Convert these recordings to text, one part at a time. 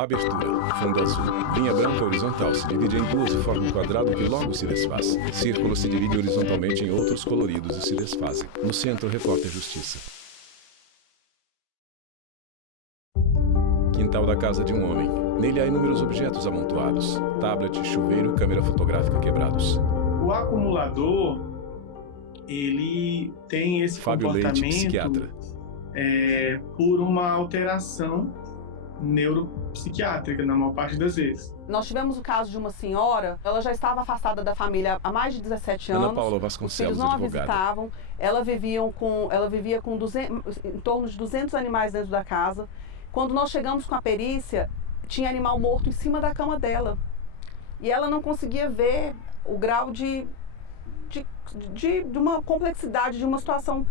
Abertura, fundo azul. Linha branca horizontal se divide em duas e forma um quadrado que logo se desfaz. Círculo se divide horizontalmente em outros coloridos e se desfazem. No centro, repórter Justiça. Quintal da casa de um homem. Nele há inúmeros objetos amontoados. Tablet, chuveiro, câmera fotográfica quebrados. O acumulador, ele tem esse Fábio comportamento Leite, psiquiatra. Por uma alteração neuropsiquiátrica, na maior parte das vezes. Nós tivemos o caso de uma senhora, ela já estava afastada da família há mais de 17 anos. Ana Paula Vasconcelos, os filhos não advogada. a visitavam, ela vivia com 200, em torno de 200 animais dentro da casa. Quando nós chegamos com a perícia, tinha animal morto em cima da cama dela. E ela não conseguia ver o grau de uma complexidade, de uma situação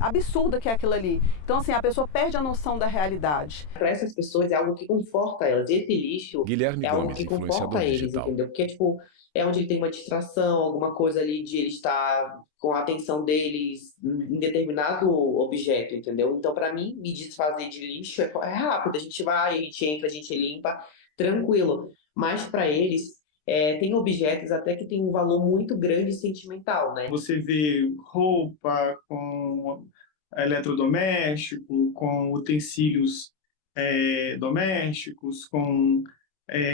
absurda que é aquilo ali. Então, assim, a pessoa perde a noção da realidade. Para essas pessoas é algo que conforta elas. Esse lixo Guilherme é algo Gomes, que influenciador conforta eles, digital. entendeu? Porque, tipo, é onde ele tem uma distração, alguma coisa ali de ele estar com a atenção deles em determinado objeto, entendeu? Então, para mim, me desfazer de lixo é rápido. A gente vai, a gente entra, a gente limpa, tranquilo. Mas para eles, tem objetos até que tem um valor muito grande e sentimental, né? Você vê roupa com eletrodoméstico, com utensílios domésticos, com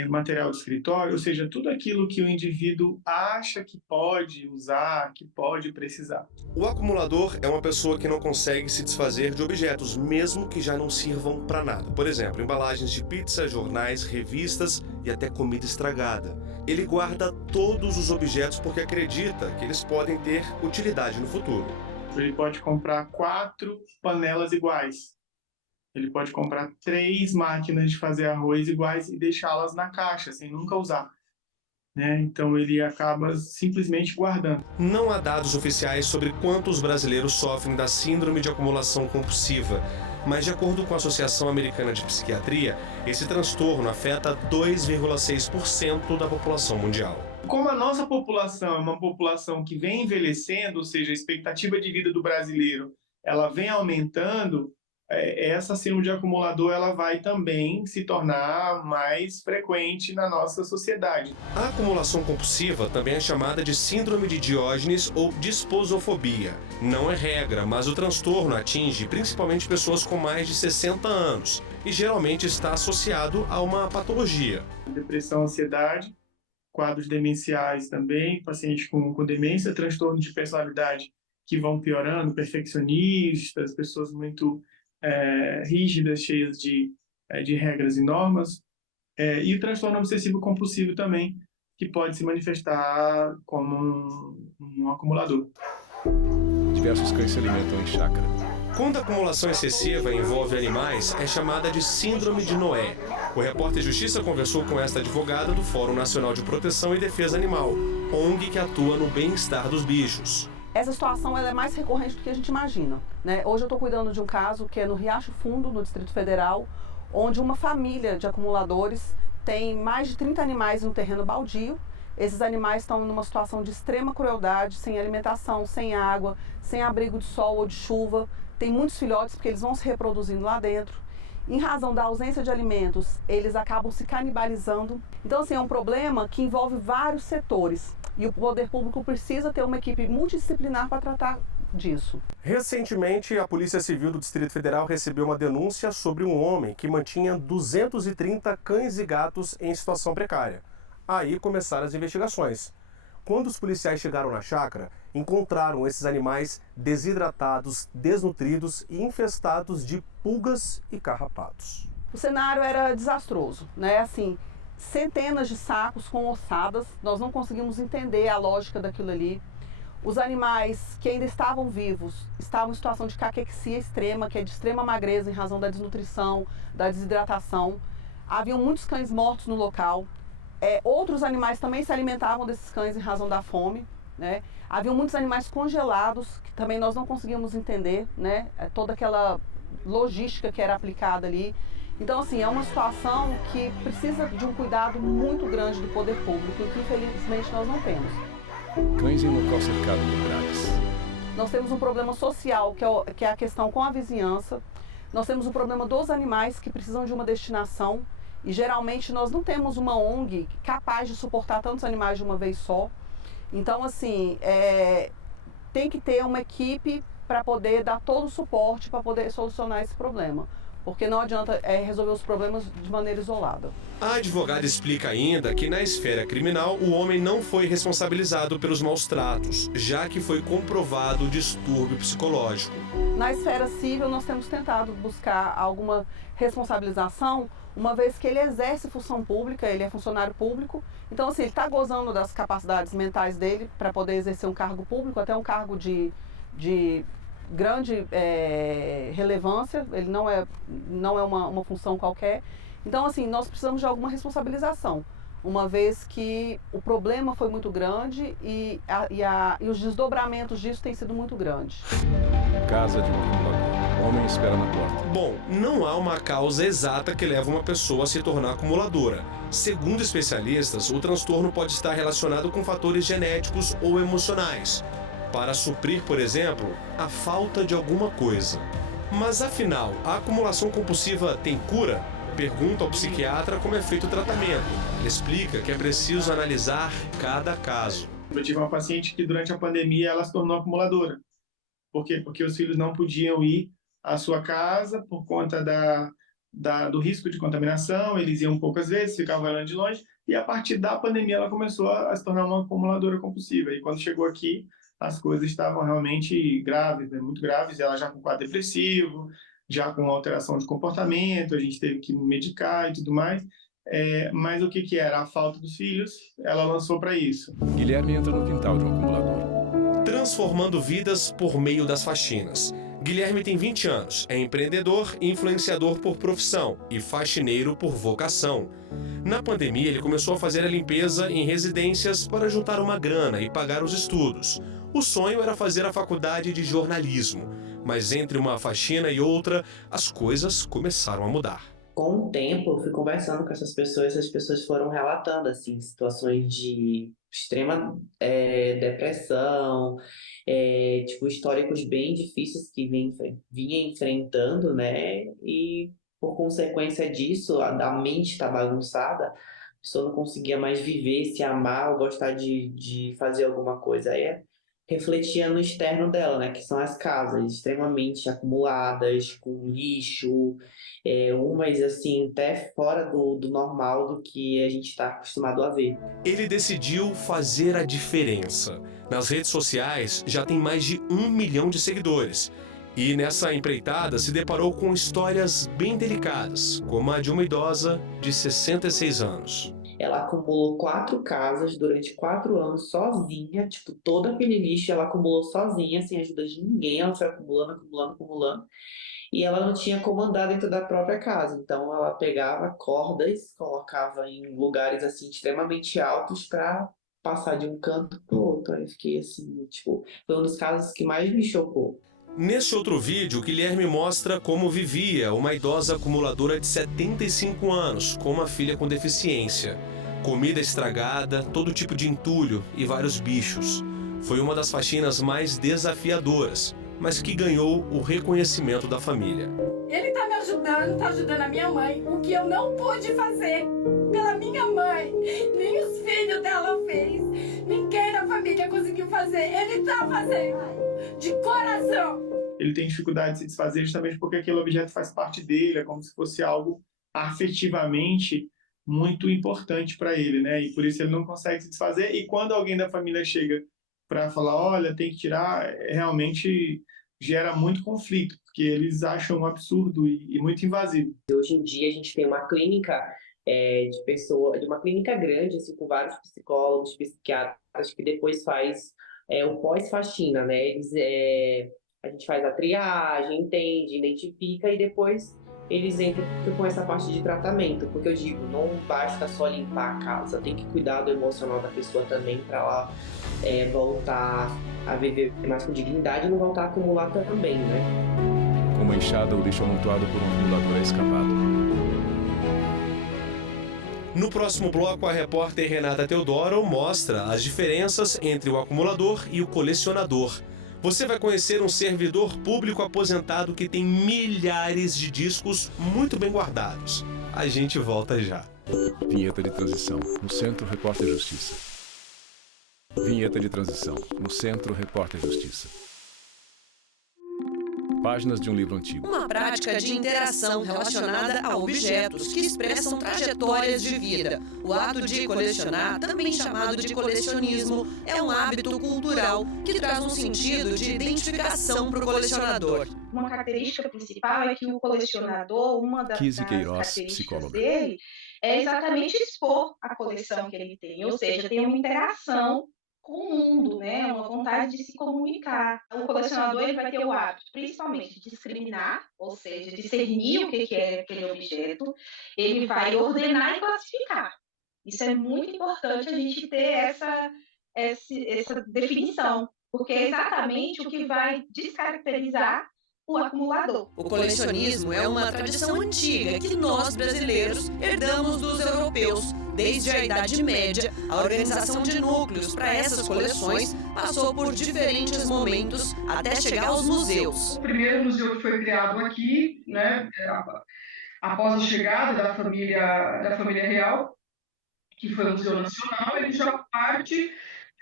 material de escritório, ou seja, tudo aquilo que o indivíduo acha que pode usar, que pode precisar. O acumulador é uma pessoa que não consegue se desfazer de objetos, mesmo que já não sirvam para nada. Por exemplo, embalagens de pizza, jornais, revistas e até comida estragada. Ele guarda todos os objetos porque acredita que eles podem ter utilidade no futuro. Ele pode comprar 4 panelas iguais. Ele pode comprar 3 máquinas de fazer arroz iguais e deixá-las na caixa, sem nunca usar. Então ele acaba simplesmente guardando. Não há dados oficiais sobre quantos brasileiros sofrem da síndrome de acumulação compulsiva, mas de acordo com a Associação Americana de Psiquiatria, esse transtorno afeta 2,6% da população mundial. Como a nossa população é uma população que vem envelhecendo, ou seja, a expectativa de vida do brasileiro ela vem aumentando, essa síndrome de acumulador ela vai também se tornar mais frequente na nossa sociedade. A acumulação compulsiva também é chamada de síndrome de Diógenes ou disposofobia. Não é regra, mas o transtorno atinge principalmente pessoas com mais de 60 anos e geralmente está associado a uma patologia. Depressão, ansiedade, quadros demenciais também, pacientes com demência, transtorno de personalidade que vão piorando, perfeccionistas, pessoas muito rígidas, cheias de regras e normas, e o transtorno obsessivo compulsivo também, que pode se manifestar como um acumulador. Diversos cães se alimentam em chácara. Quando a acumulação excessiva envolve animais, é chamada de Síndrome de Noé. O repórter Justiça conversou com esta advogada do Fórum Nacional de Proteção e Defesa Animal, ONG que atua no bem-estar dos bichos. Essa situação ela é mais recorrente do que a gente imagina, né? Hoje eu estou cuidando de um caso que é no Riacho Fundo, no Distrito Federal, onde uma família de acumuladores tem mais de 30 animais no terreno baldio. Esses animais estão numa situação de extrema crueldade, sem alimentação, sem água, sem abrigo de sol ou de chuva. Tem muitos filhotes porque eles vão se reproduzindo lá dentro. Em razão da ausência de alimentos, eles acabam se canibalizando. Então, assim, é um problema que envolve vários setores. E o poder público precisa ter uma equipe multidisciplinar para tratar disso. Recentemente, a Polícia Civil do Distrito Federal recebeu uma denúncia sobre um homem que mantinha 230 cães e gatos em situação precária. Aí começaram as investigações. Quando os policiais chegaram na chácara, encontraram esses animais desidratados, desnutridos e infestados de pulgas e carrapatos. O cenário era desastroso, né? Assim, centenas de sacos com ossadas, nós não conseguimos entender a lógica daquilo ali. Os animais que ainda estavam vivos estavam em situação de caquexia extrema, que é de extrema magreza em razão da desnutrição, da desidratação. Haviam muitos cães mortos no local. Outros animais também se alimentavam desses cães em razão da fome, né? Haviam muitos animais congelados, que também nós não conseguimos entender, né? Toda aquela logística que era aplicada ali. Então, assim, é uma situação que precisa de um cuidado muito grande do poder público e que, infelizmente, nós não temos. Cães em local cercado por grades. Nós temos um problema social, que é a questão com a vizinhança. Nós temos o problema dos animais que precisam de uma destinação E geralmente nós não temos uma ONG capaz de suportar tantos animais de uma vez só. Então, assim, tem que ter uma equipe para poder dar todo o suporte para poder solucionar esse problema. Porque não adianta resolver os problemas de maneira isolada. A advogada explica ainda que na esfera criminal o homem não foi responsabilizado pelos maus tratos, já que foi comprovado o distúrbio psicológico. Na esfera civil nós temos tentado buscar alguma responsabilização, uma vez que ele exerce função pública, ele é funcionário público, então assim, ele está gozando das capacidades mentais dele para poder exercer um cargo público, até um cargo de grande relevância, ele não é uma função qualquer. Então, assim, nós precisamos de alguma responsabilização, uma vez que o problema foi muito grande e os desdobramentos disso têm sido muito grandes. Casa de um acumulador. Homem espera na porta. Bom, não há uma causa exata que leva uma pessoa a se tornar acumuladora. Segundo especialistas, o transtorno pode estar relacionado com fatores genéticos ou emocionais, para suprir, por exemplo, a falta de alguma coisa. Mas afinal, a acumulação compulsiva tem cura? Pergunta ao psiquiatra como é feito o tratamento. Ele explica que é preciso analisar cada caso. Eu tive uma paciente que durante a pandemia ela se tornou acumuladora. Por quê? Porque os filhos não podiam ir à sua casa por conta do risco de contaminação, eles iam poucas vezes, ficavam olhando de longe, e a partir da pandemia ela começou a se tornar uma acumuladora compulsiva. E quando chegou aqui, as coisas estavam realmente graves, né? Muito graves, ela já com quadro depressivo, já com alteração de comportamento, a gente teve que medicar e tudo mais. Mas o que era? A falta dos filhos, ela lançou para isso. Guilherme entra no quintal de um acumulador. Transformando vidas por meio das faxinas. Guilherme tem 20 anos, é empreendedor e influenciador por profissão e faxineiro por vocação. Na pandemia, ele começou a fazer a limpeza em residências para juntar uma grana e pagar os estudos. O sonho era fazer a faculdade de jornalismo, mas entre uma faxina e outra, as coisas começaram a mudar. Com o tempo, eu fui conversando com essas pessoas foram relatando assim, situações de extrema depressão, históricos bem difíceis que vinha enfrentando, né? E por consequência disso, a mente está bagunçada, a pessoa não conseguia mais viver, se amar ou gostar de fazer alguma coisa. Aí refletia no externo dela, né? Que são as casas extremamente acumuladas, com lixo, umas assim, até fora do normal do que a gente está acostumado a ver. Ele decidiu fazer a diferença. Nas redes sociais já tem mais de 1 milhão de seguidores. E nessa empreitada se deparou com histórias bem delicadas, como a de uma idosa de 66 anos. Ela acumulou 4 casas durante 4 anos sozinha, todo aquele lixo ela acumulou sozinha, sem ajuda de ninguém, ela foi acumulando. E ela não tinha como andar dentro da própria casa, então ela pegava cordas, colocava em lugares assim extremamente altos para passar de um canto para o outro. Aí eu fiquei assim, foi um dos casos que mais me chocou. Neste outro vídeo, Guilherme mostra como vivia uma idosa acumuladora de 75 anos, com uma filha com deficiência. Comida estragada, todo tipo de entulho e vários bichos. Foi uma das faxinas mais desafiadoras, mas que ganhou o reconhecimento da família. Ele tá me ajudando, tá ajudando a minha mãe, o que eu não pude fazer pela minha mãe, nem os filhos dela fez, ninguém da família conseguiu fazer, ele tá fazendo, de coração. Ele tem dificuldade de se desfazer justamente porque aquele objeto faz parte dele, é como se fosse algo afetivamente muito importante para ele, né? E por isso ele não consegue se desfazer, e quando alguém da família chega para falar, olha, tem que tirar, realmente gera muito conflito, porque eles acham um absurdo e muito invasivo. Hoje em dia a gente tem uma clínica de uma clínica grande, assim, com vários psicólogos, psiquiatras, que depois faz o pós-faxina, né? A gente faz a triagem, entende, identifica e depois eles entram com essa parte de tratamento, porque eu digo, não basta só limpar a casa, tem que cuidar do emocional da pessoa também para ela voltar a viver mais com dignidade e não voltar a acumular também, né? Com uma enxada, o lixo amontoado por um acumulador é escavado. No próximo bloco, a repórter Renata Teodoro mostra as diferenças entre o acumulador e o colecionador. Você vai conhecer um servidor público aposentado que tem milhares de discos muito bem guardados. A gente volta já. Vinheta de transição. No Centro, Repórter Justiça. Vinheta de transição. No Centro, Repórter Justiça. Páginas de um livro antigo. Uma prática de interação relacionada a objetos que expressam trajetórias de vida. O ato de colecionar, também chamado de colecionismo, é um hábito cultural que traz um sentido de identificação para o colecionador. Uma característica principal é que o colecionador, uma das características psicóloga. dele é exatamente expor a coleção que ele tem, ou seja, tem uma interação com o mundo, né? Uma vontade de se comunicar. O colecionador ele vai ter o hábito, principalmente, de discriminar, ou seja, discernir o que é aquele objeto. Ele vai ordenar e classificar. Isso é muito importante a gente ter essa definição, porque é exatamente o que vai descaracterizar o acumulador. O colecionismo é uma tradição antiga que nós, brasileiros, herdamos dos europeus. Desde a Idade Média, a organização de núcleos para essas coleções passou por diferentes momentos até chegar aos museus. O primeiro museu que foi criado aqui, né, após a chegada da família real, que foi o Museu Nacional, ele já parte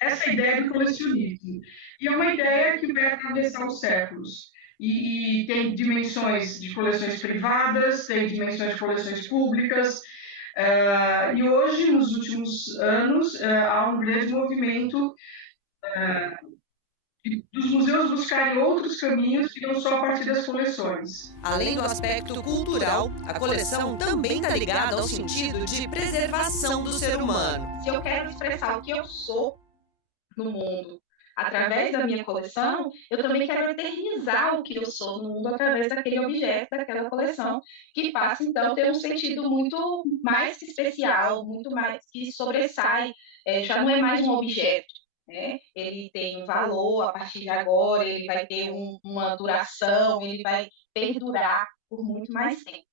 dessa ideia do colecionismo. E é uma ideia que vai atravessar os séculos. E tem dimensões de coleções privadas, tem dimensões de coleções públicas, e hoje, nos últimos anos, há um grande movimento dos museus buscarem outros caminhos que não só a partir das coleções. Além do aspecto cultural, a coleção também está ligada ao sentido de preservação do ser humano. Se eu quero expressar o que eu sou no mundo através da minha coleção, eu também quero eternizar o que eu sou no mundo através daquele objeto, daquela coleção, que passa, então, a ter um sentido muito mais especial, muito mais que sobressai, já não é mais um objeto, né? Ele tem um valor a partir de agora, ele vai ter uma duração, ele vai perdurar por muito mais tempo.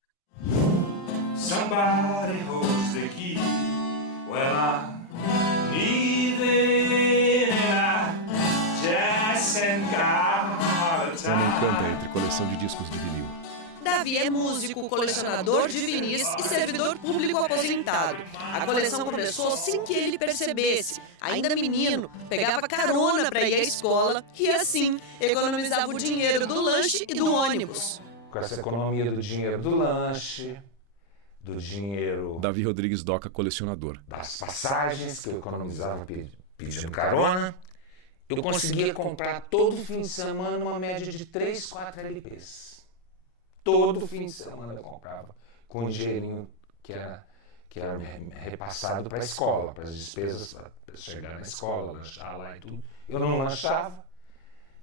Somebody holds the key. Well, I need it. Homem canta entre coleção de discos de vinil. Davi é músico, colecionador de vinis e servidor público aposentado. A coleção começou sem que ele percebesse. Ainda menino, pegava carona para ir à escola e assim economizava o dinheiro do lanche e do ônibus. Com essa economia do dinheiro do lanche, do dinheiro... Davi Rodrigues Doca, colecionador. Das passagens que eu economizava pedindo carona, eu conseguia comprar todo fim de semana uma média de 3, 4 LPs. Todo fim de semana eu comprava, com o dinheirinho que era repassado para a escola, para as despesas, para chegar na escola, lanchar lá e tudo. Eu não lanchava,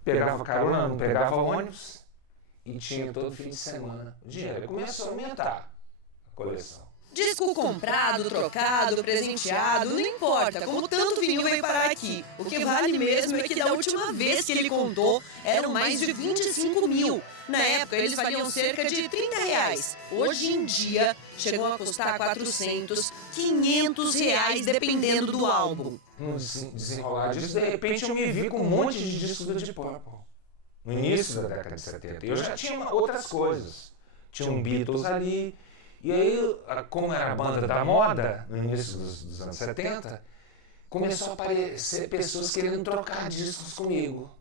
pegava carona, não pegava ônibus e tinha todo fim de semana o dinheiro. Aí começou a aumentar a coleção. Disco comprado, trocado, presenteado, não importa, como tanto vinil veio parar aqui. O que vale mesmo é que da última vez que ele contou, eram mais de 25 mil. Na época, eles valiam cerca de R$30. Hoje em dia, chegam a custar 400, 500 reais, dependendo do álbum. No desenrolar disso, de repente eu me vi com um monte de discos do Deep Purple. No início da década de 70. Eu já tinha outras coisas. Tinha um Beatles ali. E aí, como era a banda da moda, no início dos anos 70, começou a aparecer pessoas querendo trocar discos comigo.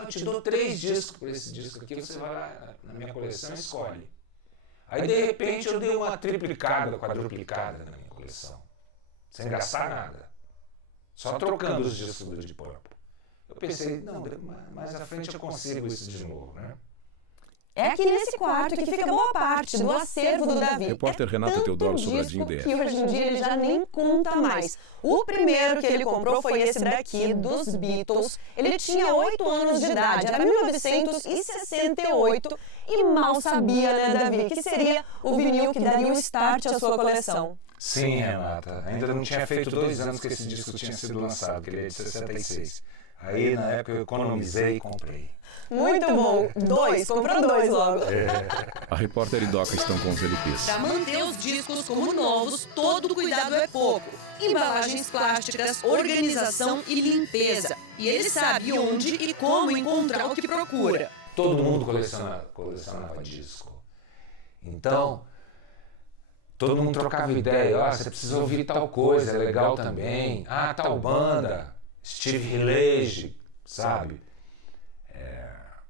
Eu te dou 3 discos por esse disco aqui, você vai lá na minha coleção e escolhe. Aí, de repente, eu dei uma triplicada, quadruplicada na minha coleção. Sem gastar nada. Só trocando os discos do Deep Purple. Eu pensei, não, mais à frente eu consigo isso de novo, né? É aqui nesse quarto que fica boa parte do acervo do Davi. Repórter Renata Teodoro Sobradinho DF. Que hoje em dia ele já nem conta mais. O primeiro que ele comprou foi esse daqui, dos Beatles. Ele tinha 8 anos de idade, era 1968 e mal sabia, né, Davi, que seria o vinil que daria o start à sua coleção. Sim, Renata. Ainda não tinha feito 2 anos que esse disco tinha sido lançado, que ele é de 66. Aí, na época, eu economizei e comprei. Muito bom. 2, comprou 2 logo. A repórter e Doca estão com os LPs. Para manter os discos como novos, todo cuidado é pouco. Embalagens plásticas, organização e limpeza. E ele sabe onde e como encontrar o que procura. Todo mundo colecionava disco. Então, todo mundo trocava ideia, você precisa ouvir tal coisa, é legal também. Tal banda, Steve Hillage, sabe?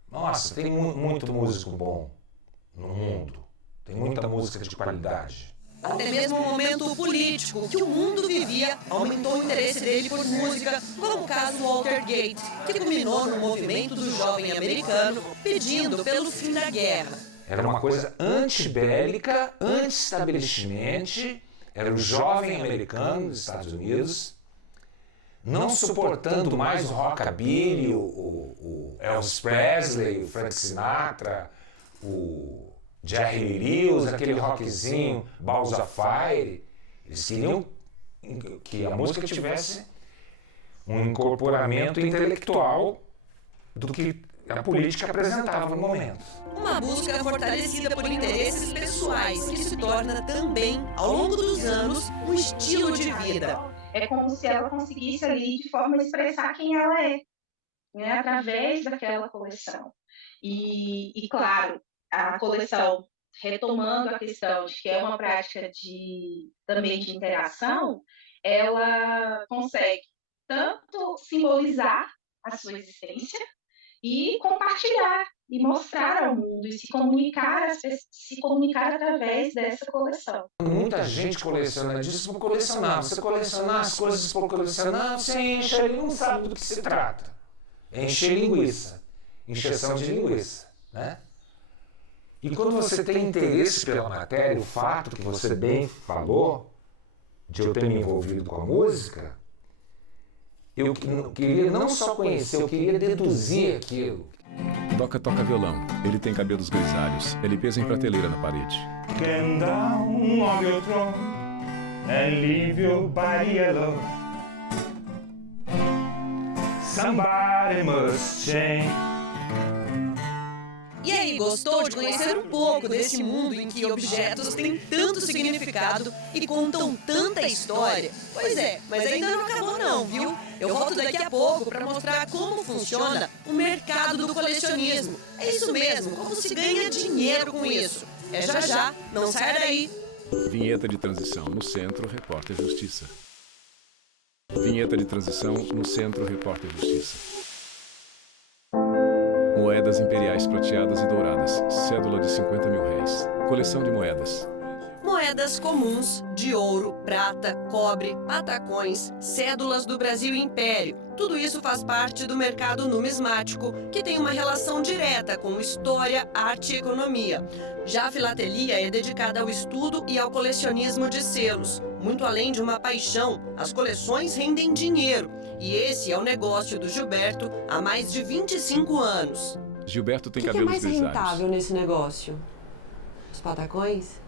Nossa, tem muito músico bom no mundo. Tem muita música de qualidade. Até mesmo o momento político que o mundo vivia aumentou o interesse dele por música, como o caso Watergate, que culminou no movimento do jovem americano pedindo pelo fim da guerra. Era uma coisa antibélica, anti-establishment, era o jovem americano dos Estados Unidos, não suportando mais o rockabilly, o Elvis Presley, o Frank Sinatra, o Jerry Lee Lewis, aquele rockzinho, Balls of Fire. Eles queriam que a música tivesse um incorporamento intelectual do que a política apresentava no momento. Uma busca fortalecida por interesses pessoais que se torna também, ao longo dos anos, um estilo de vida. É como se ela conseguisse ali de forma a expressar quem ela é, né, através daquela coleção. E claro, a coleção, retomando a questão de que é uma prática também de interação, ela consegue tanto simbolizar a sua existência e compartilhar e mostrar ao mundo e se comunicar através dessa coleção. Muita gente coleciona disso por colecionar. Você colecionar as coisas por colecionar, você enche ali, não sabe do que se trata. Encher linguiça, encheção de linguiça, né? E quando você tem interesse pela matéria, o fato que você bem falou, de eu ter me envolvido com a música, eu queria não só conhecer, eu queria deduzir aquilo. Doca toca violão, ele tem cabelos grisalhos, ele pesa em prateleira na parede. Bend down on your throne and leave your body alone. Somebody must change. E aí, gostou de conhecer um pouco desse mundo em que objetos têm tanto significado e contam tanta história? Pois é, mas ainda não acabou não, viu? Eu volto daqui a pouco para mostrar como funciona o mercado do colecionismo. É isso mesmo, como se ganha dinheiro com isso. É já já, não sai daí. Vinheta de transição no Centro, Repórter Justiça. Vinheta de transição no Centro, Repórter Justiça. Moedas imperiais prateadas e douradas, cédula de 50 mil réis. Coleção de moedas. Moedas comuns de ouro, prata, cobre, patacões, cédulas do Brasil Império. Tudo isso faz parte do mercado numismático, que tem uma relação direta com história, arte e economia. Já a filatelia é dedicada ao estudo e ao colecionismo de selos. Muito além de uma paixão, as coleções rendem dinheiro. E esse é o negócio do Gilberto há mais de 25 anos. Gilberto tem cabelos grisalhos. O que é mais rentável nesse negócio? Os patacões?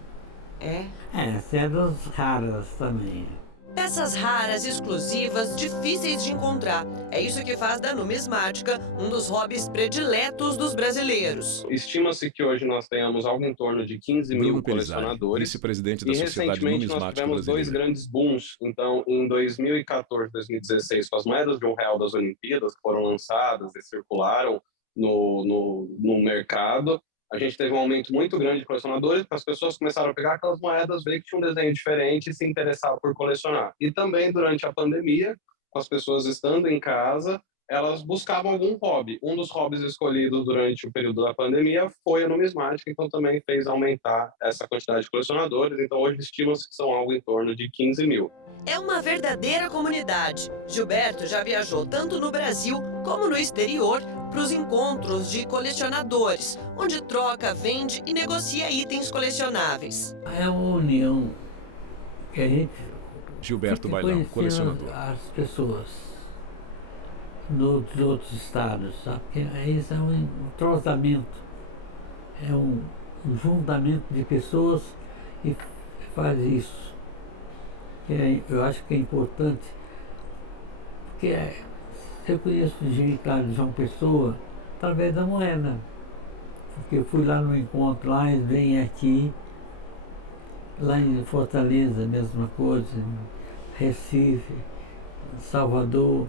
Cédulas raras também. Peças raras, exclusivas, difíceis de encontrar. É isso que faz da numismática um dos hobbies prediletos dos brasileiros. Estima-se que hoje nós tenhamos algo em torno de 15 mil colecionadores. Vice-presidente da Sociedade Numismática nós tivemos Brasileira. dois grandes booms. Então, em 2014, 2016, com as moedas de R$1 das Olimpíadas que foram lançadas e circularam no mercado, a gente teve um aumento muito grande de colecionadores, porque as pessoas começaram a pegar aquelas moedas, ver que tinha um desenho diferente e se interessar por colecionar. E também durante a pandemia, com as pessoas estando em casa, elas buscavam algum hobby. Um dos hobbies escolhidos durante o período da pandemia foi a numismática, então também fez aumentar essa quantidade de colecionadores. Então hoje estima-se que são algo em torno de 15 mil. É uma verdadeira comunidade. Gilberto já viajou tanto no Brasil como no exterior para os encontros de colecionadores, onde troca, vende e negocia itens colecionáveis. É uma união que a gente... Gilberto Bailão, colecionador. As pessoas dos outros estados, sabe? Porque isso é um entrosamento, é um juntamento de pessoas e faz isso. Eu acho que é importante, porque eu conheço gente lá de João Pessoa através da moeda, porque eu fui lá no encontro, lá eles vêm aqui, lá em Fortaleza, a mesma coisa, em Recife, Salvador.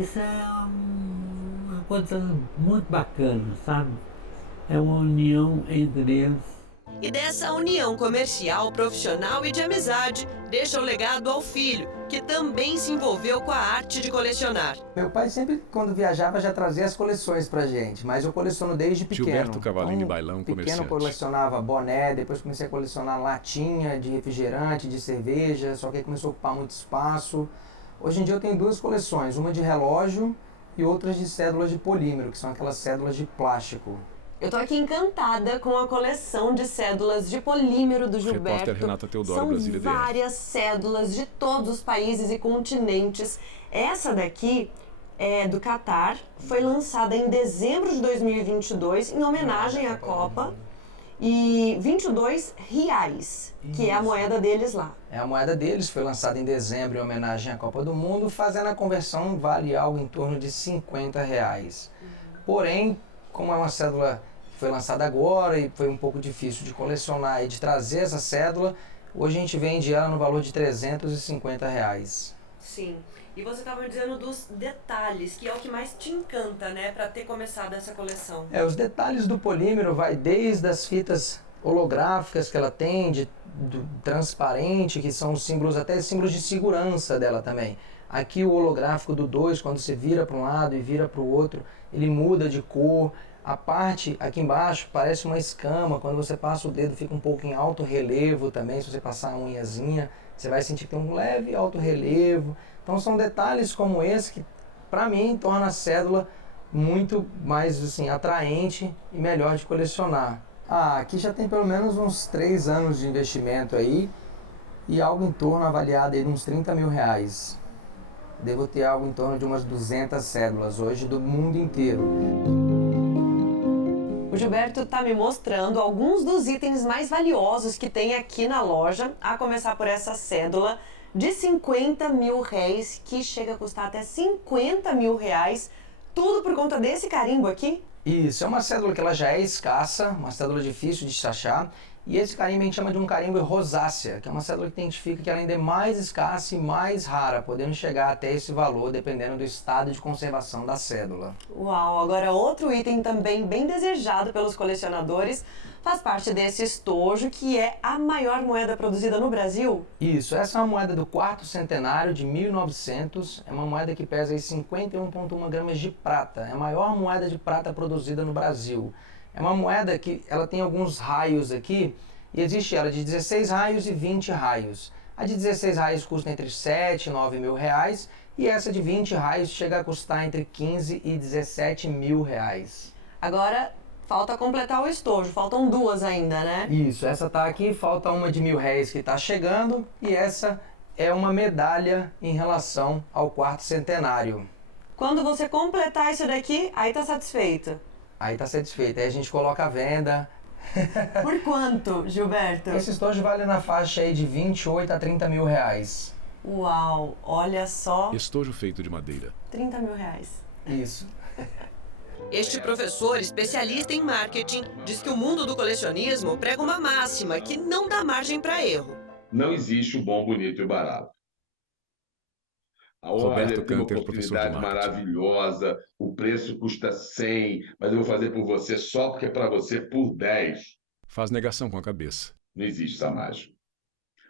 Isso é uma coisa muito bacana, sabe? É uma união entre eles. E dessa união comercial, profissional e de amizade, deixa o legado ao filho, que também se envolveu com a arte de colecionar. Meu pai sempre, quando viajava, já trazia as coleções pra gente, mas eu coleciono desde pequeno. Gilberto Cavalinho então, Bailão, pequeno comerciante. colecionava boné, depois comecei a colecionar latinha de refrigerante, de cerveja, só que aí começou a ocupar muito espaço. Hoje em dia eu tenho duas coleções, uma de relógio e outras de cédulas de polímero, que são aquelas cédulas de plástico. Eu tô aqui encantada com a coleção de cédulas de polímero do Gilberto. Repórter Renata Teodoro, São Brasília DF. várias cédulas de todos os países e continentes. Essa daqui é do Catar, foi lançada em dezembro de 2022 em homenagem à Copa. E R$22, que é a moeda deles lá. É a moeda deles, foi lançada em dezembro em homenagem à Copa do Mundo, fazendo a conversão vale algo em torno de R$50. Porém, como é uma cédula que foi lançada agora e foi um pouco difícil de colecionar e de trazer essa cédula, hoje a gente vende ela no valor de R$350. Sim. E você estava dizendo dos detalhes, que é o que mais te encanta, né, para ter começado essa coleção. Os detalhes do polímero vai desde as fitas holográficas que ela tem, do transparente, que são símbolos, até símbolos de segurança dela também. Aqui o holográfico do 2, quando você vira para um lado e vira para o outro, ele muda de cor. A parte aqui embaixo parece uma escama, quando você passa o dedo fica um pouco em alto relevo também, se você passar a unhazinha, você vai sentir que tem um leve alto relevo. Então são detalhes como esse que, para mim, torna a cédula muito mais assim, atraente e melhor de colecionar. Aqui já tem pelo menos uns 3 anos de investimento aí e algo em torno avaliado aí de uns R$30.000. Devo ter algo em torno de umas 200 cédulas hoje do mundo inteiro. O Gilberto está me mostrando alguns dos itens mais valiosos que tem aqui na loja, a começar por essa cédula de R$50.000, que chega a custar até R$50.000, tudo por conta desse carimbo aqui? Isso, é uma cédula que ela já é escassa, uma cédula difícil de se achar, e esse carimbo a gente chama de um carimbo rosácea, que é uma cédula que identifica que ela ainda é mais escassa e mais rara, podendo chegar até esse valor, dependendo do estado de conservação da cédula. Uau, agora outro item também bem desejado pelos colecionadores, faz parte desse estojo, que é a maior moeda produzida no Brasil. Isso, essa é uma moeda do 4º centenário de 1900, é uma moeda que pesa 51,1 gramas de prata, é a maior moeda de prata produzida no Brasil. É uma moeda que ela tem alguns raios aqui, e existe ela de 16 raios e 20 raios. A de 16 raios custa entre 7 e 9 mil reais, e essa de 20 raios chega a custar entre 15 e 17 mil reais. Agora, falta completar o estojo, faltam duas ainda, né? Isso, essa tá aqui, falta uma de R$1.000 que tá chegando, e essa é uma medalha em relação ao 4º centenário. Quando você completar isso daqui, aí tá satisfeito? Aí tá satisfeito, aí a gente coloca a venda. Por quanto, Gilberto? Esse estojo vale na faixa aí de 28 a 30 mil reais. Uau, olha só. Estojo feito de madeira. 30 mil reais. Isso. Este professor, especialista em marketing, diz que o mundo do colecionismo prega uma máxima que não dá margem para erro. Não existe o bom, bonito e barato. Olha, tem uma oportunidade maravilhosa, o preço custa 100, mas eu vou fazer por você só porque é para você por 10. Faz negação com a cabeça. Não existe essa mágica.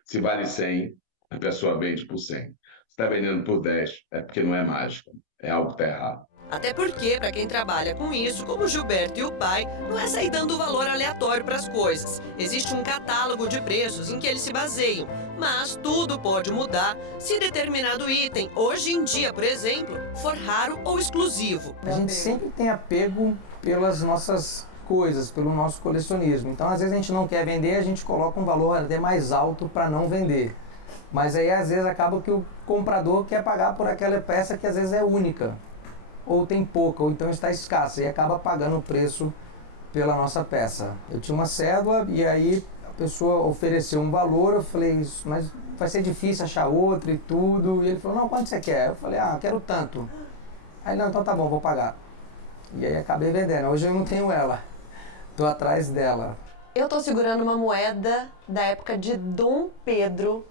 Se vale 100, a pessoa vende por 100. Se está vendendo por 10, é porque não é mágica, é algo que está errado. Até porque, para quem trabalha com isso, como o Gilberto e o pai, não é sair dando valor aleatório para as coisas. Existe um catálogo de preços em que eles se baseiam, mas tudo pode mudar se determinado item, hoje em dia, por exemplo, for raro ou exclusivo. A gente sempre tem apego pelas nossas coisas, pelo nosso colecionismo. Então, às vezes a gente não quer vender, a gente coloca um valor até mais alto para não vender. Mas aí, às vezes, acaba que o comprador quer pagar por aquela peça que às vezes é única. Ou tem pouca, ou então está escassa, e acaba pagando o preço pela nossa peça. Eu tinha uma cédula e aí a pessoa ofereceu um valor, eu falei, mas vai ser difícil achar outra e tudo. E ele falou, não, quanto você quer? Eu falei, quero tanto. Aí, não, então tá bom, vou pagar. E aí acabei vendendo. Hoje eu não tenho ela, tô atrás dela. Eu tô segurando uma moeda da época de Dom Pedro,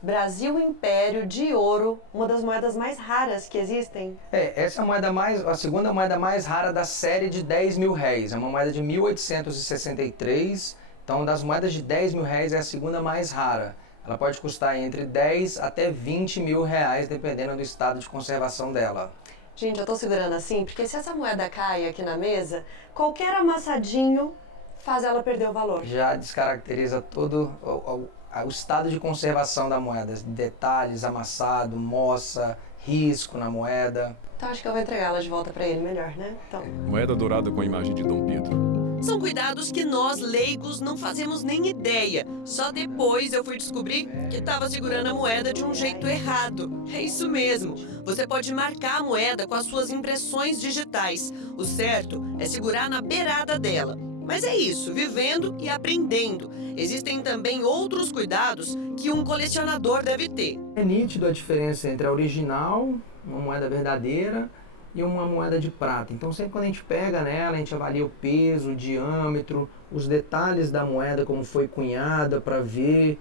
Brasil Império, de ouro, uma das moedas mais raras que existem. Essa é a segunda moeda mais rara da série de 10 mil réis. É uma moeda de 1863, Então, das moedas de 10 mil reais é a segunda mais rara. Ela pode custar entre 10 até 20 mil reais, dependendo do estado de conservação dela. Gente, eu tô segurando assim, porque se essa moeda cai aqui na mesa, qualquer amassadinho faz ela perder o valor. Já descaracteriza todo o estado de conservação da moeda. Detalhes, amassado, moça, risco na moeda. Então acho que eu vou entregar ela de volta pra ele melhor, né? Então. Moeda dourada com a imagem de Dom Pedro. São cuidados que nós, leigos, não fazemos nem ideia. Só depois eu fui descobrir que estava segurando a moeda de um jeito errado. É isso mesmo. Você pode marcar a moeda com as suas impressões digitais. O certo é segurar na beirada dela. Mas é isso, vivendo e aprendendo. Existem também outros cuidados que um colecionador deve ter. É nítido a diferença entre a original, uma moeda verdadeira, e uma moeda de prata. Então sempre quando a gente pega nela, a gente avalia o peso, o diâmetro, os detalhes da moeda, como foi cunhada, para ver.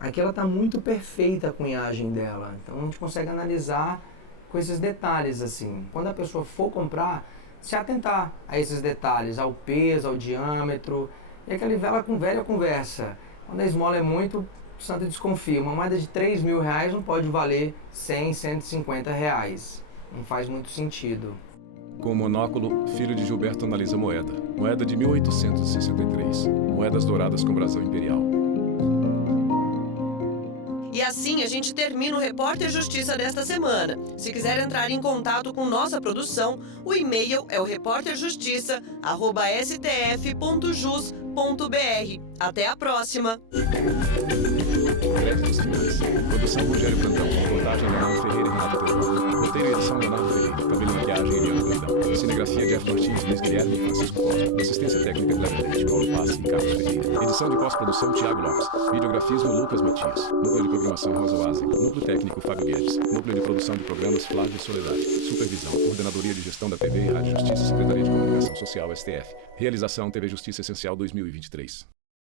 Aqui ela está muito perfeita a cunhagem dela. Então a gente consegue analisar com esses detalhes assim. Quando a pessoa for comprar, se atentar a esses detalhes, ao peso, ao diâmetro. E aquela velha conversa. Quando a esmola é muito, o santo desconfia. Uma moeda de 3 mil reais não pode valer 100, 150 reais. Não faz muito sentido. Com o monóculo, filho de Gilberto analisa moeda. Moeda de 1863. Moedas douradas com brasão imperial. E assim a gente termina o Repórter Justiça desta semana. Se quiser entrar em contato com nossa produção, o e-mail é o reporterjustiça@stf.jus.br. Até a próxima! Créditos finais. Produção Rogério Brandão. Montagem Leonardo Ferreira e Renato Teodoro. Roteiro e edição Leonardo Ferreira. Cabelo e maquiagem Eliana Brandão. Cinegrafia Jeff Martins, Luiz Guilherme e Francisco Costa. Assistência técnica Cleber Leite, Paulo Passi e Carlos Ferreira. Edição de pós-produção Thiago Lopes. Videografismo Lucas Matias. Núcleo de programação Rosa Oazen. Núcleo técnico Fábio Guedes. Núcleo de produção de programas Flávio Soledade. Supervisão. Coordenadoria de Gestão da TV e Rádio Justiça. Secretaria de Comunicação Social STF. Realização TV Justiça Essencial 2023.